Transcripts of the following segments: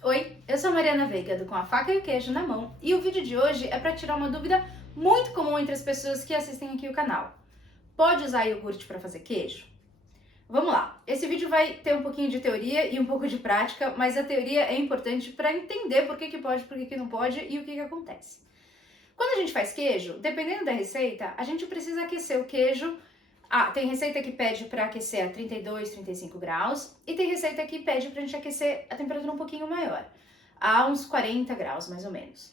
Oi, eu sou a Mariana Veiga do Com a Faca e o Queijo na Mão e o vídeo de hoje é para tirar uma dúvida muito comum entre as pessoas que assistem aqui o canal. Pode usar iogurte para fazer queijo? Vamos lá, esse vídeo vai ter um pouquinho de teoria e um pouco de prática, mas a teoria é importante para entender por que pode, por que não pode e o que acontece. Quando a gente faz queijo, dependendo da receita, a gente precisa aquecer o queijo. Tem receita que pede para aquecer a 32, 35 graus e tem receita que pede para a gente aquecer a temperatura um pouquinho maior, a uns 40 graus mais ou menos.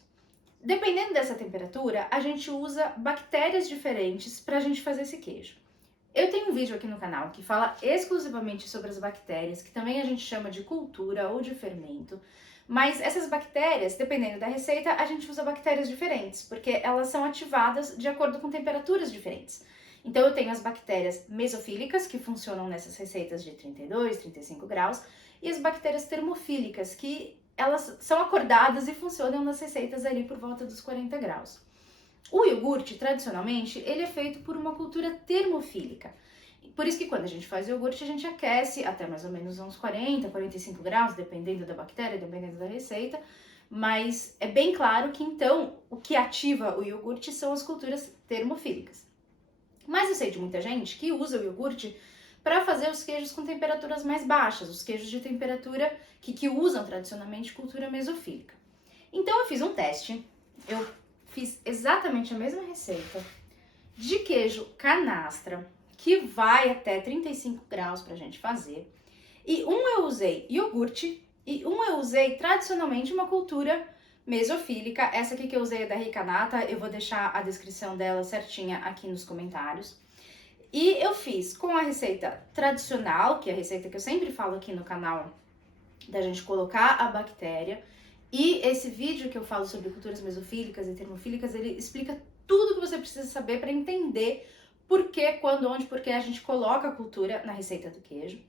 Dependendo dessa temperatura, a gente usa bactérias diferentes para a gente fazer esse queijo. Eu tenho um vídeo aqui no canal que fala exclusivamente sobre as bactérias, que também a gente chama de cultura ou de fermento. Mas essas bactérias, dependendo da receita, a gente usa bactérias diferentes, porque elas são ativadas de acordo com temperaturas diferentes. Então eu tenho as bactérias mesofílicas, que funcionam nessas receitas de 32, 35 graus, e as bactérias termofílicas, que elas são acordadas e funcionam nas receitas ali por volta dos 40 graus. O iogurte, tradicionalmente, ele é feito por uma cultura termofílica. Por isso que quando a gente faz iogurte, a gente aquece até mais ou menos uns 40, 45 graus, dependendo da bactéria, dependendo da receita. Mas é bem claro que então o que ativa o iogurte são as culturas termofílicas. Mas eu sei de muita gente que usa o iogurte para fazer os queijos com temperaturas mais baixas, os queijos de temperatura que usam tradicionalmente cultura mesofílica. Então eu fiz um teste, eu fiz exatamente a mesma receita de queijo canastra, que vai até 35 graus pra gente fazer. E eu usei iogurte e eu usei tradicionalmente uma cultura mesofílica. Essa aqui que eu usei é da Rica Nata, eu vou deixar a descrição dela certinha aqui nos comentários. E eu fiz com a receita tradicional, que é a receita que eu sempre falo aqui no canal, da gente colocar a bactéria. E esse vídeo que eu falo sobre culturas mesofílicas e termofílicas, ele explica tudo que você precisa saber para entender por que, quando, onde, por que a gente coloca a cultura na receita do queijo.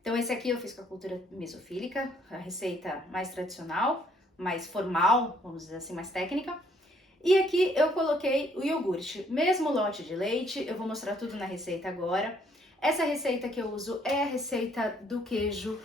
Então esse aqui eu fiz com a cultura mesofílica, a receita mais tradicional, mais formal, vamos dizer assim, mais técnica. E aqui eu coloquei o iogurte, mesmo lote de leite, eu vou mostrar tudo na receita agora. Essa receita que eu uso é a receita do queijo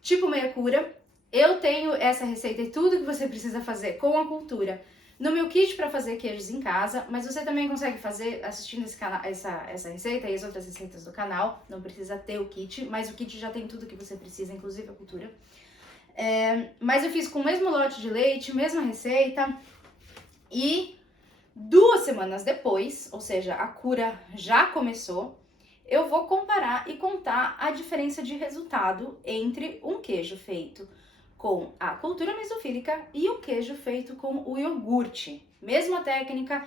tipo meia cura. Eu tenho essa receita e tudo que você precisa fazer com a cultura no meu kit para fazer queijos em casa, mas você também consegue fazer assistindo essa receita e as outras receitas do canal. Não precisa ter o kit, mas o kit já tem tudo que você precisa, inclusive a cultura. Mas eu fiz com o mesmo lote de leite, mesma receita, e 2 semanas depois, ou seja, a cura já começou, eu vou comparar e contar a diferença de resultado entre um queijo feito com a cultura mesofílica e o queijo feito com o iogurte. Mesma técnica,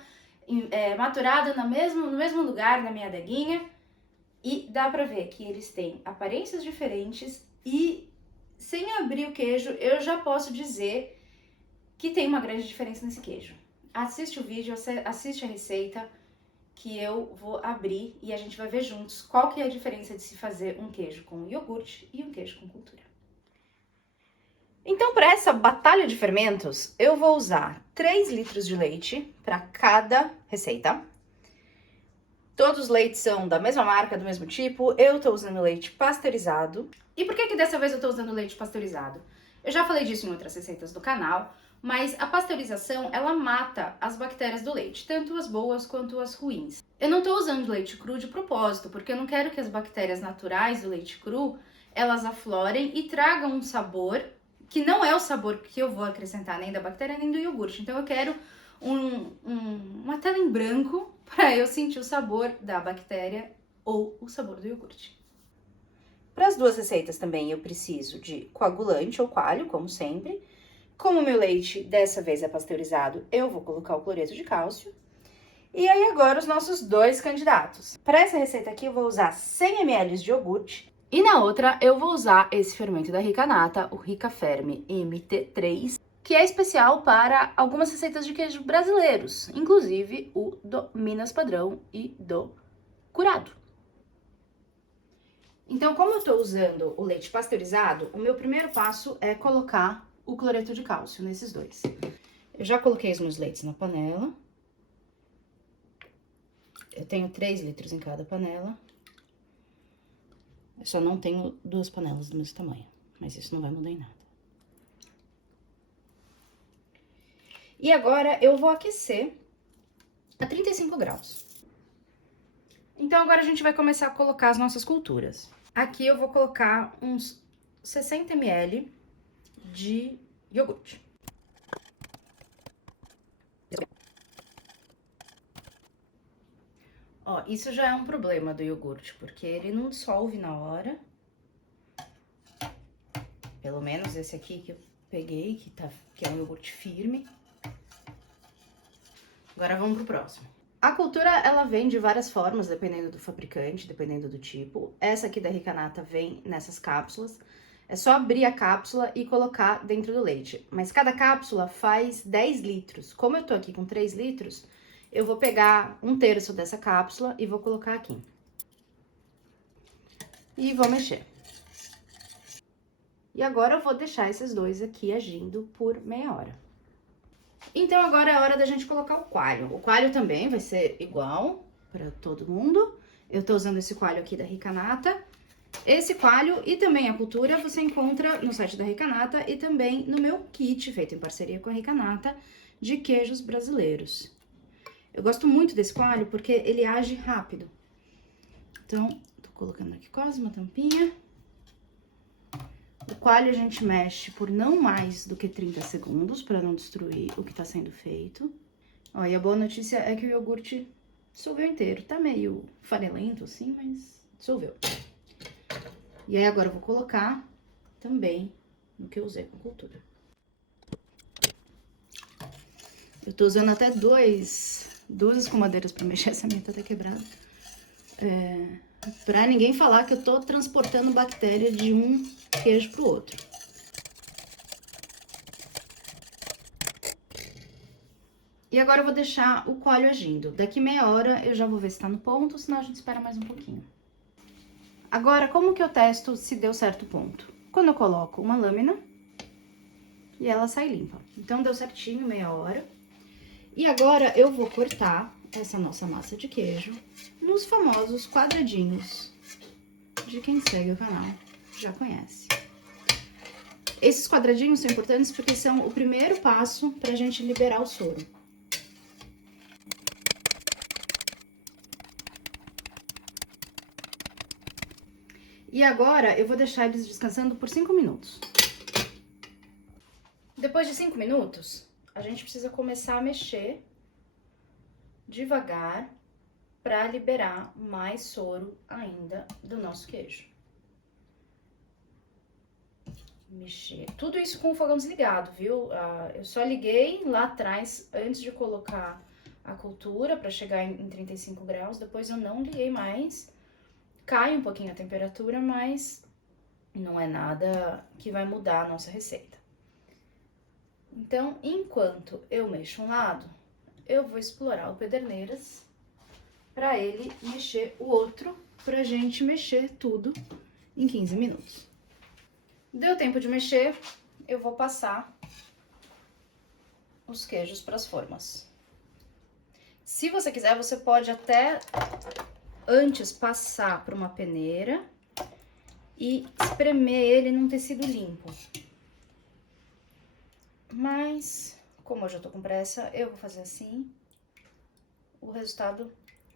maturado no mesmo lugar na minha adeguinha, e dá pra ver que eles têm aparências diferentes e sem abrir o queijo eu já posso dizer que tem uma grande diferença nesse queijo. Assiste o vídeo, assiste a receita que eu vou abrir e a gente vai ver juntos qual que é a diferença de se fazer um queijo com iogurte e um queijo com cultura. Então, para essa batalha de fermentos, eu vou usar 3 litros de leite para cada receita. Todos os leites são da mesma marca, do mesmo tipo. Eu tô usando leite pasteurizado. E por que dessa vez eu tô usando leite pasteurizado? Eu já falei disso em outras receitas do canal, mas a pasteurização, ela mata as bactérias do leite, tanto as boas quanto as ruins. Eu não tô usando leite cru de propósito, porque eu não quero que as bactérias naturais do leite cru, elas aflorem e tragam um sabor que não é o sabor que eu vou acrescentar nem da bactéria nem do iogurte. Então eu quero uma tela em branco para eu sentir o sabor da bactéria ou o sabor do iogurte. Para as 2 receitas também eu preciso de coagulante ou coalho, como sempre. Como o meu leite dessa vez é pasteurizado, eu vou colocar o cloreto de cálcio. E aí agora os nossos 2 candidatos. Para essa receita aqui eu vou usar 100 ml de iogurte. E na outra eu vou usar esse fermento da Rica Nata, o Rica Ferme MT3, que é especial para algumas receitas de queijo brasileiros, inclusive o do Minas Padrão e do Curado. Então, como eu estou usando o leite pasteurizado, o meu primeiro passo é colocar o cloreto de cálcio nesses 2. Eu já coloquei os meus leites na panela. Eu tenho 3 litros em cada panela. Eu só não tenho 2 panelas do mesmo tamanho, mas isso não vai mudar em nada. E agora eu vou aquecer a 35 graus. Então agora a gente vai começar a colocar as nossas culturas. Aqui eu vou colocar uns 60 ml de iogurte. Ó, isso já é um problema do iogurte, porque ele não dissolve na hora. Pelo menos esse aqui que eu peguei, que é um iogurte firme. Agora vamos pro próximo. A cultura, ela vem de várias formas, dependendo do fabricante, dependendo do tipo. Essa aqui da Ricanata vem nessas cápsulas. É só abrir a cápsula e colocar dentro do leite. Mas cada cápsula faz 10 litros. Como eu tô aqui com 3 litros, eu vou pegar 1/3 dessa cápsula e vou colocar aqui. E vou mexer. E agora eu vou deixar esses dois aqui agindo por meia hora. Então agora é hora da gente colocar o coalho. O coalho também vai ser igual para todo mundo. Eu tô usando esse coalho aqui da Ricanata. Esse coalho e também a cultura você encontra no site da Ricanata e também no meu kit, feito em parceria com a Ricanata, de queijos brasileiros. Eu gosto muito desse coalho porque ele age rápido. Então, tô colocando aqui quase uma tampinha. O coalho a gente mexe por não mais do que 30 segundos, para não destruir o que tá sendo feito. Ó, e a boa notícia é que o iogurte dissolveu inteiro. Tá meio farelento assim, mas dissolveu. E aí agora eu vou colocar também no que eu usei com a cultura. Eu tô usando até duas escumadeiras pra mexer, essa minha tá até quebrada. Pra ninguém falar que eu tô transportando bactéria de um queijo pro outro. E agora eu vou deixar o coalho agindo. Daqui meia hora eu já vou ver se tá no ponto, senão a gente espera mais um pouquinho. Agora, como que eu testo se deu certo o ponto? Quando eu coloco uma lâmina e ela sai limpa. Então, deu certinho, meia hora. E agora eu vou cortar essa nossa massa de queijo nos famosos quadradinhos de quem segue o canal já conhece. Esses quadradinhos são importantes porque são o primeiro passo pra gente liberar o soro. E agora eu vou deixar eles descansando por 5 minutos. Depois de 5 minutos, a gente precisa começar a mexer devagar para liberar mais soro ainda do nosso queijo. Mexer. Tudo isso com o fogão desligado, viu? Eu só liguei lá atrás antes de colocar a cultura para chegar em 35 graus. Depois eu não liguei mais. Cai um pouquinho a temperatura, mas não é nada que vai mudar a nossa receita. Então, enquanto eu mexo um lado, eu vou explorar o Pederneiras para ele mexer o outro, pra gente mexer tudo em 15 minutos. Deu tempo de mexer, eu vou passar os queijos para as formas. Se você quiser, você pode até antes passar por uma peneira e espremer ele num tecido limpo. Mas, como eu já tô com pressa, eu vou fazer assim. O resultado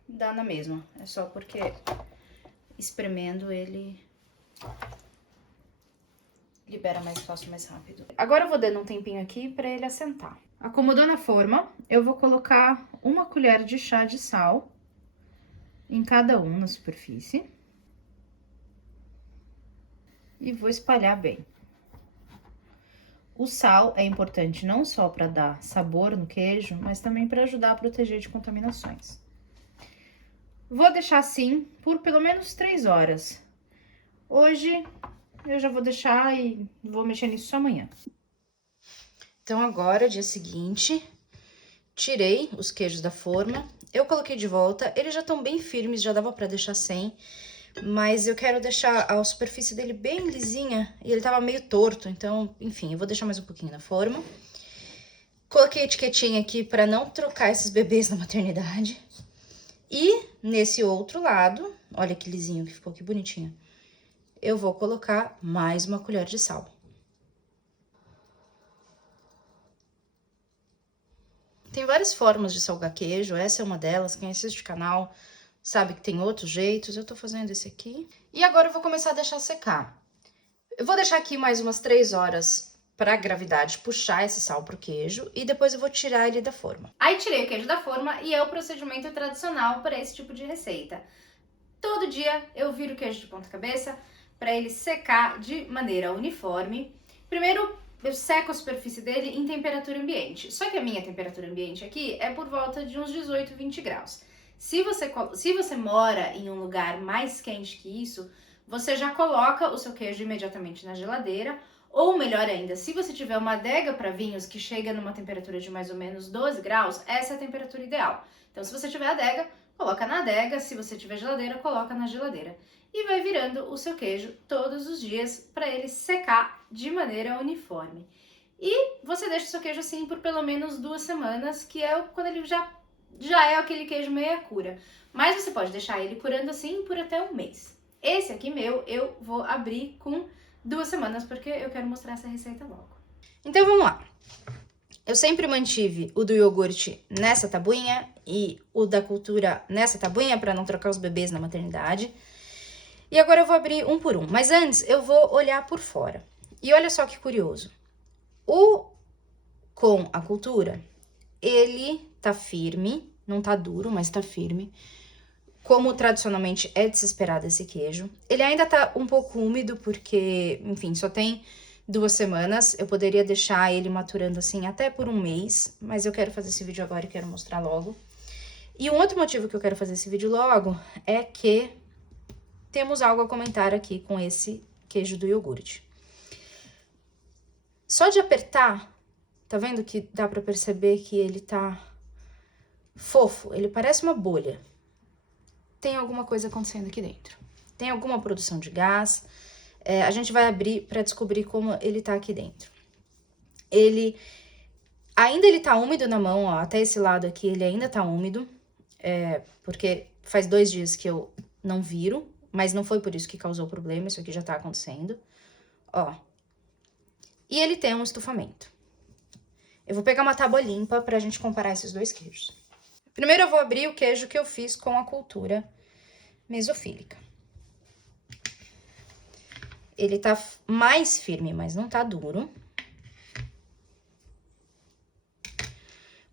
dá na mesma. É só porque espremendo ele libera mais fácil, mais rápido. Agora eu vou dando um tempinho aqui pra ele assentar. Acomodou na forma, eu vou colocar 1 colher de chá de sal em cada um na superfície. E vou espalhar bem. O sal é importante não só para dar sabor no queijo, mas também para ajudar a proteger de contaminações. Vou deixar assim por pelo menos 3 horas. Hoje eu já vou deixar e vou mexer nisso só amanhã. Então agora, dia seguinte, tirei os queijos da forma, eu coloquei de volta, eles já estão bem firmes, já dava para deixar sem. Mas eu quero deixar a superfície dele bem lisinha e ele tava meio torto, então, enfim, eu vou deixar mais um pouquinho na forma. Coloquei a etiquetinha aqui para não trocar esses bebês na maternidade. E nesse outro lado, olha que lisinho que ficou, que bonitinho. Eu vou colocar mais 1 colher de sal. Tem várias formas de salgar queijo, essa é uma delas. Quem assiste o canal sabe que tem outros jeitos. Eu tô fazendo esse aqui. E agora eu vou começar a deixar secar. Eu vou deixar aqui mais umas 3 horas para a gravidade puxar esse sal pro queijo e depois eu vou tirar ele da forma. Aí tirei o queijo da forma e é o procedimento tradicional para esse tipo de receita. Todo dia eu viro o queijo de ponta cabeça para ele secar de maneira uniforme. Primeiro eu seco a superfície dele em temperatura ambiente. Só que a minha temperatura ambiente aqui é por volta de uns 18, 20 graus. Se você mora em um lugar mais quente que isso, você já coloca o seu queijo imediatamente na geladeira. Ou melhor ainda, se você tiver uma adega para vinhos que chega numa temperatura de mais ou menos 12 graus, essa é a temperatura ideal. Então, se você tiver adega, coloca na adega. Se você tiver geladeira, coloca na geladeira. E vai virando o seu queijo todos os dias para ele secar de maneira uniforme. E você deixa o seu queijo assim por pelo menos 2 semanas, que é quando ele já é aquele queijo meia cura. Mas você pode deixar ele curando assim por até um mês. Esse aqui meu, eu vou abrir com 2 semanas, porque eu quero mostrar essa receita logo. Então vamos lá. Eu sempre mantive o do iogurte nessa tabuinha e o da cultura nessa tabuinha para não trocar os bebês na maternidade. E agora eu vou abrir um por um, mas antes eu vou olhar por fora. E olha só que curioso. O com a cultura, ele tá firme, não tá duro, mas tá firme. Como tradicionalmente é de se esperar desse queijo. Ele ainda tá um pouco úmido porque, enfim, só tem 2 semanas. Eu poderia deixar ele maturando assim até por um mês, mas eu quero fazer esse vídeo agora e quero mostrar logo. E um outro motivo que eu quero fazer esse vídeo logo é que temos algo a comentar aqui com esse queijo do iogurte. Só de apertar, tá vendo que dá pra perceber que ele tá fofo? Ele parece uma bolha. Tem alguma coisa acontecendo aqui dentro. Tem alguma produção de gás. A gente vai abrir pra descobrir como ele tá aqui dentro. Ele tá úmido na mão, ó, até esse lado aqui ele ainda tá úmido. Porque faz 2 dias que eu não viro. Mas não foi por isso que causou problema, isso aqui já tá acontecendo. Ó. E ele tem um estufamento. Eu vou pegar uma tábua limpa pra gente comparar esses 2 queijos. Primeiro eu vou abrir o queijo que eu fiz com a cultura mesofílica. Ele tá mais firme, mas não tá duro.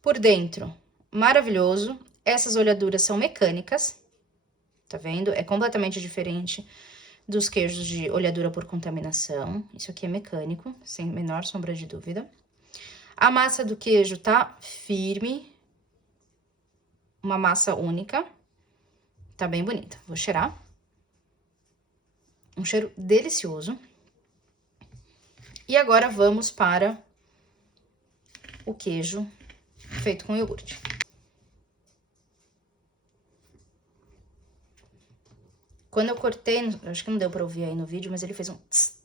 Por dentro, maravilhoso. Essas olhaduras são mecânicas. Tá vendo? É completamente diferente dos queijos de olhadura por contaminação. Isso aqui é mecânico, sem menor sombra de dúvida. A massa do queijo tá firme. Uma massa única. Tá bem bonita. Vou cheirar. Um cheiro delicioso. E agora vamos para o queijo feito com iogurte. Quando eu cortei, acho que não deu pra ouvir aí no vídeo, mas ele fez um tss.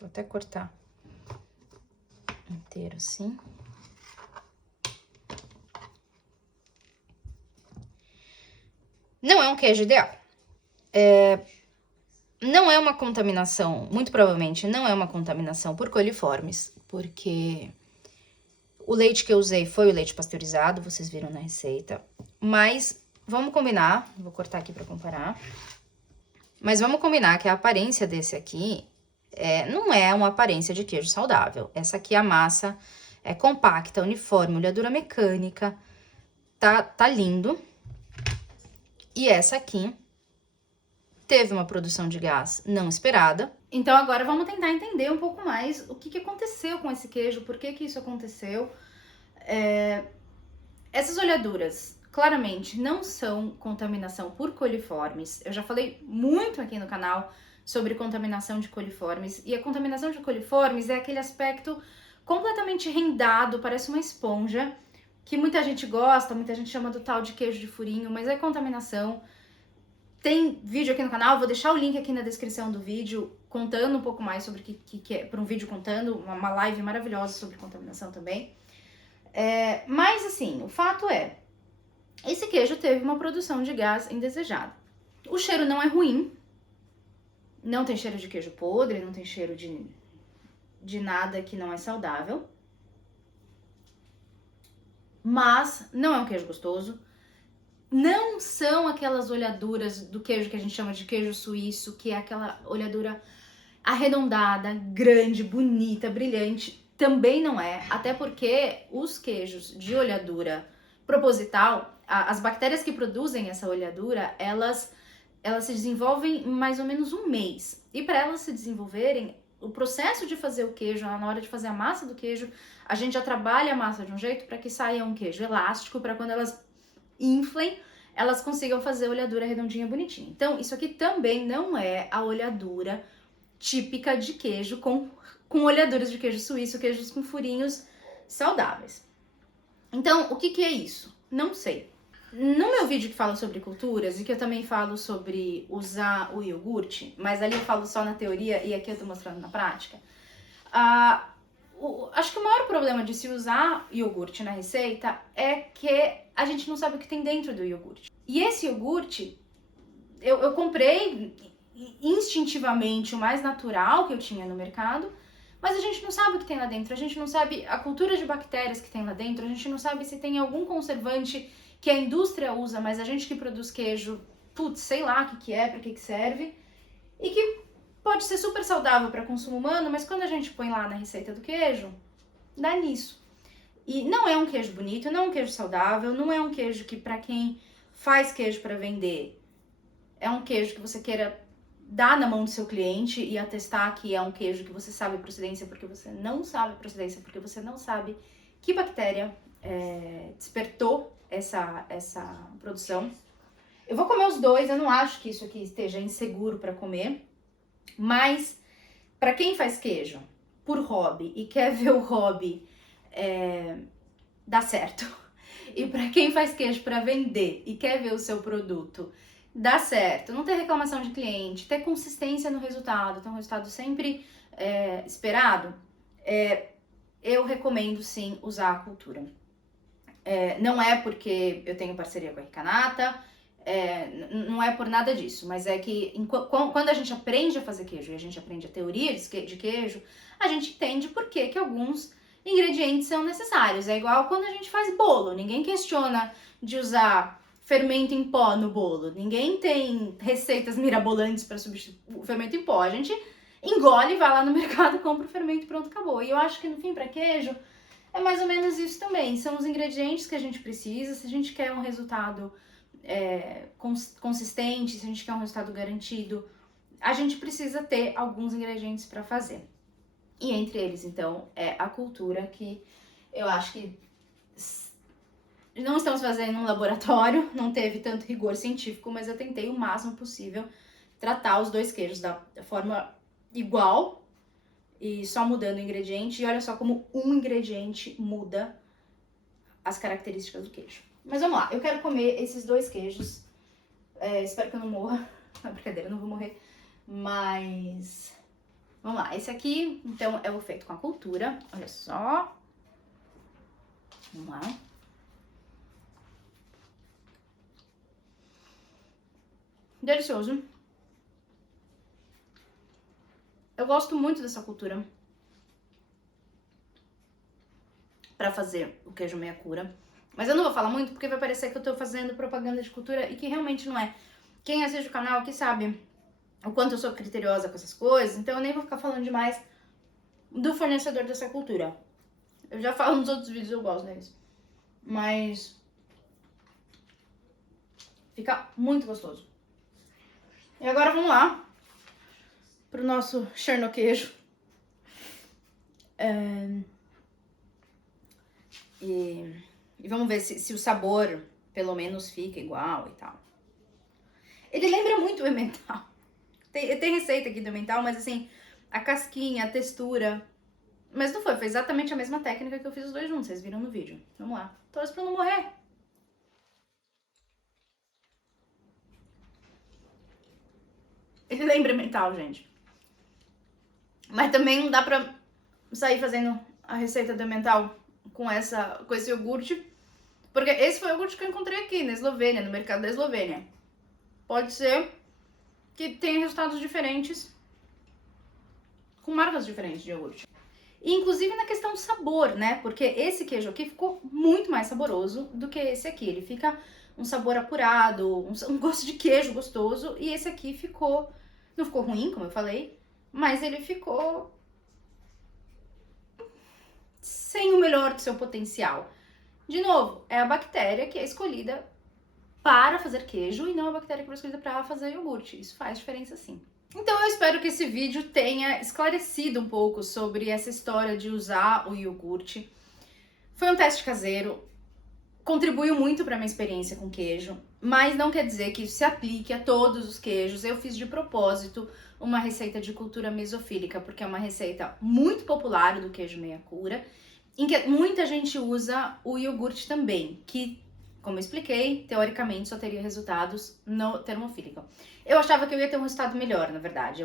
Vou até cortar inteiro assim. Não é um queijo ideal. Não é uma contaminação, muito provavelmente não é uma contaminação por coliformes, porque o leite que eu usei foi o leite pasteurizado, vocês viram na receita. Mas vamos combinar, vou cortar aqui pra comparar. Mas vamos combinar que a aparência desse aqui não é uma aparência de queijo saudável. Essa aqui, a massa é compacta, uniforme, olhadura mecânica, tá lindo. E essa aqui teve uma produção de gás não esperada. Então agora vamos tentar entender um pouco mais o que aconteceu com esse queijo, por que isso aconteceu. Essas olhaduras claramente não são contaminação por coliformes. Eu já falei muito aqui no canal sobre contaminação de coliformes. E a contaminação de coliformes é aquele aspecto completamente rendado, parece uma esponja, que muita gente gosta, muita gente chama do tal de queijo de furinho, mas é contaminação. Tem vídeo aqui no canal, vou deixar o link aqui na descrição do vídeo, contando um pouco mais sobre o que é, para um vídeo contando, uma live maravilhosa sobre contaminação também. Mas assim, o fato é, esse queijo teve uma produção de gás indesejada. O cheiro não é ruim, Não tem cheiro de queijo podre, não tem cheiro de nada que não é saudável. Mas não é um queijo gostoso. Não são aquelas olhaduras do queijo que a gente chama de queijo suíço, que é aquela olhadura arredondada, grande, bonita, brilhante. Também não é, até porque os queijos de olhadura proposital, as bactérias que produzem essa olhadura, elas se desenvolvem em mais ou menos um mês. E para elas se desenvolverem, o processo de fazer o queijo, na hora de fazer a massa do queijo, a gente já trabalha a massa de um jeito para que saia um queijo elástico, para quando elas inflem, elas consigam fazer a olhadura redondinha, bonitinha. Então, isso aqui também não é a olhadura típica de queijo com olhaduras de queijo suíço, queijos com furinhos saudáveis. Então, o que é isso? Não sei. No meu vídeo que fala sobre culturas e que eu também falo sobre usar o iogurte, mas ali eu falo só na teoria e aqui eu tô mostrando na prática, acho que o maior problema de se usar iogurte na receita é que a gente não sabe o que tem dentro do iogurte. E esse iogurte, eu comprei instintivamente o mais natural que eu tinha no mercado, mas a gente não sabe o que tem lá dentro, a gente não sabe a cultura de bactérias que tem lá dentro, a gente não sabe se tem algum conservante que a indústria usa, mas a gente que produz queijo, putz, sei lá o que é, para que serve, e que pode ser super saudável para consumo humano, mas quando a gente põe lá na receita do queijo, dá nisso. E não é um queijo bonito, não é um queijo saudável, não é um queijo que para quem faz queijo para vender, é um queijo que você queira dar na mão do seu cliente e atestar que é um queijo que você sabe a procedência, porque você não sabe a procedência, porque você não sabe que bactéria despertou essa produção. Eu vou comer os dois, eu não acho que isso aqui esteja inseguro para comer, mas para quem faz queijo por hobby e quer ver o hobby dar certo, e para quem faz queijo para vender e quer ver o seu produto dar certo, não ter reclamação de cliente, ter consistência no resultado, ter um resultado sempre esperado, eu recomendo sim usar a cultura. Não é porque eu tenho parceria com a Ricanata, não é por nada disso, mas é que quando a gente aprende a fazer queijo e a gente aprende a teoria de queijo, a gente entende por que alguns ingredientes são necessários. É igual quando a gente faz bolo, ninguém questiona de usar fermento em pó no bolo, ninguém tem receitas mirabolantes para substituir o fermento em pó, a gente engole, vai lá no mercado, compra o fermento e pronto, acabou. E eu acho que no fim, para queijo, é mais ou menos isso também, são os ingredientes que a gente precisa, se a gente quer um resultado consistente, se a gente quer um resultado garantido, a gente precisa ter alguns ingredientes para fazer. E entre eles, então, é a cultura, que eu acho que não estamos fazendo um laboratório, não teve tanto rigor científico, mas eu tentei o máximo possível tratar os dois queijos da forma igual e só mudando o ingrediente. E olha só como um ingrediente muda as características do queijo. Mas vamos lá, eu quero comer esses dois queijos. Espero que eu não morra. Não, brincadeira, eu não vou morrer. Mas vamos lá, esse aqui, então, é o feito com a cultura. Olha só. Vamos lá. Delicioso. Eu gosto muito dessa cultura pra fazer o queijo meia cura. Mas eu não vou falar muito porque vai parecer que eu tô fazendo propaganda de cultura e que realmente não é. Quem assiste o canal aqui sabe o quanto eu sou criteriosa com essas coisas, então eu nem vou ficar falando demais do fornecedor dessa cultura. Eu já falo nos outros vídeos, eu gosto deles. Mas fica muito gostoso. E agora vamos lá pro nosso chernoqueijo. E vamos ver se o sabor, pelo menos, fica igual e tal. Ele lembra muito o emmental. Tem receita aqui do emmental, mas assim, a casquinha, a textura. Mas não foi exatamente a mesma técnica que eu fiz os dois juntos, vocês viram no vídeo. Vamos lá. Torce pra não morrer. Ele lembra emmental, gente. Mas também não dá pra sair fazendo a receita do emmental com esse iogurte. Porque esse foi o iogurte que eu encontrei aqui na Eslovênia, no mercado da Eslovênia. Pode ser que tenha resultados diferentes, com marcas diferentes de iogurte. E, inclusive na questão do sabor, né? Porque esse queijo aqui ficou muito mais saboroso do que esse aqui. Ele fica um sabor apurado, um gosto de queijo gostoso. E esse aqui ficou, não ficou ruim, como eu falei, mas ele ficou sem o melhor do seu potencial. De novo, é a bactéria que é escolhida para fazer queijo e não a bactéria que foi escolhida para fazer iogurte. Isso faz diferença sim. Então eu espero que esse vídeo tenha esclarecido um pouco sobre essa história de usar o iogurte. Foi um teste caseiro, contribuiu muito para minha experiência com queijo, mas não quer dizer que isso se aplique a todos os queijos. Eu fiz de propósito uma receita de cultura mesofílica, porque é uma receita muito popular do queijo meia cura, em que muita gente usa o iogurte também, que, como eu expliquei, teoricamente só teria resultados no termofílico. Eu achava que eu ia ter um resultado melhor, na verdade.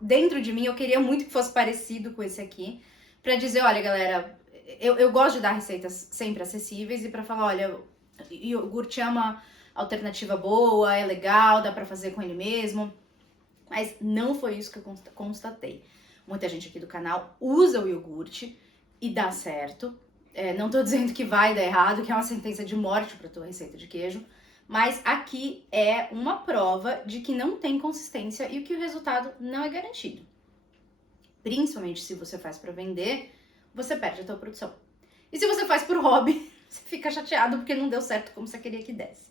Dentro de mim, eu queria muito que fosse parecido com esse aqui, pra dizer, olha, galera, eu gosto de dar receitas sempre acessíveis e pra falar, olha, iogurte é uma alternativa boa, é legal, dá pra fazer com ele mesmo. Mas não foi isso que eu constatei. Muita gente aqui do canal usa o iogurte e dá certo. Não tô dizendo que vai dar errado, que é uma sentença de morte pra tua receita de queijo, mas aqui é uma prova de que não tem consistência e que o resultado não é garantido. Principalmente se você faz pra vender, você perde a tua produção. E se você faz por hobby, você fica chateado porque não deu certo como você queria que desse.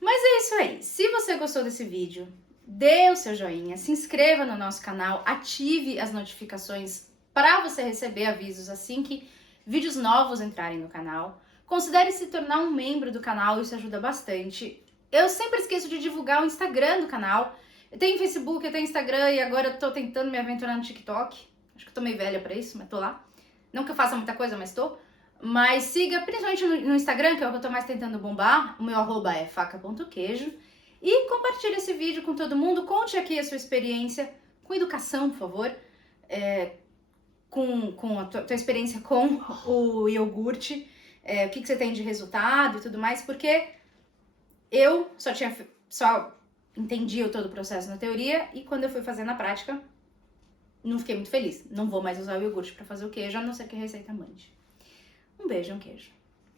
Mas é isso aí. Se você gostou desse vídeo, dê o seu joinha, se inscreva no nosso canal, ative as notificações para você receber avisos assim que vídeos novos entrarem no canal. Considere se tornar um membro do canal, isso ajuda bastante. Eu sempre esqueço de divulgar o Instagram do canal. Eu tenho Facebook, eu tenho Instagram e agora eu tô tentando me aventurar no TikTok. Acho que eu tô meio velha pra isso, mas tô lá. Não que eu faça muita coisa, mas tô. Mas siga principalmente no Instagram, que é o que eu tô mais tentando bombar. O meu @é faca.queijo. E compartilhe esse vídeo com todo mundo. Conte aqui a sua experiência com educação, por favor. Com a tua experiência com o iogurte. O que você tem de resultado e tudo mais. Porque eu só entendi todo o processo na teoria. E quando eu fui fazer na prática, não fiquei muito feliz. Não vou mais usar o iogurte para fazer o queijo, a não ser que a receita mande. Um beijo, um queijo.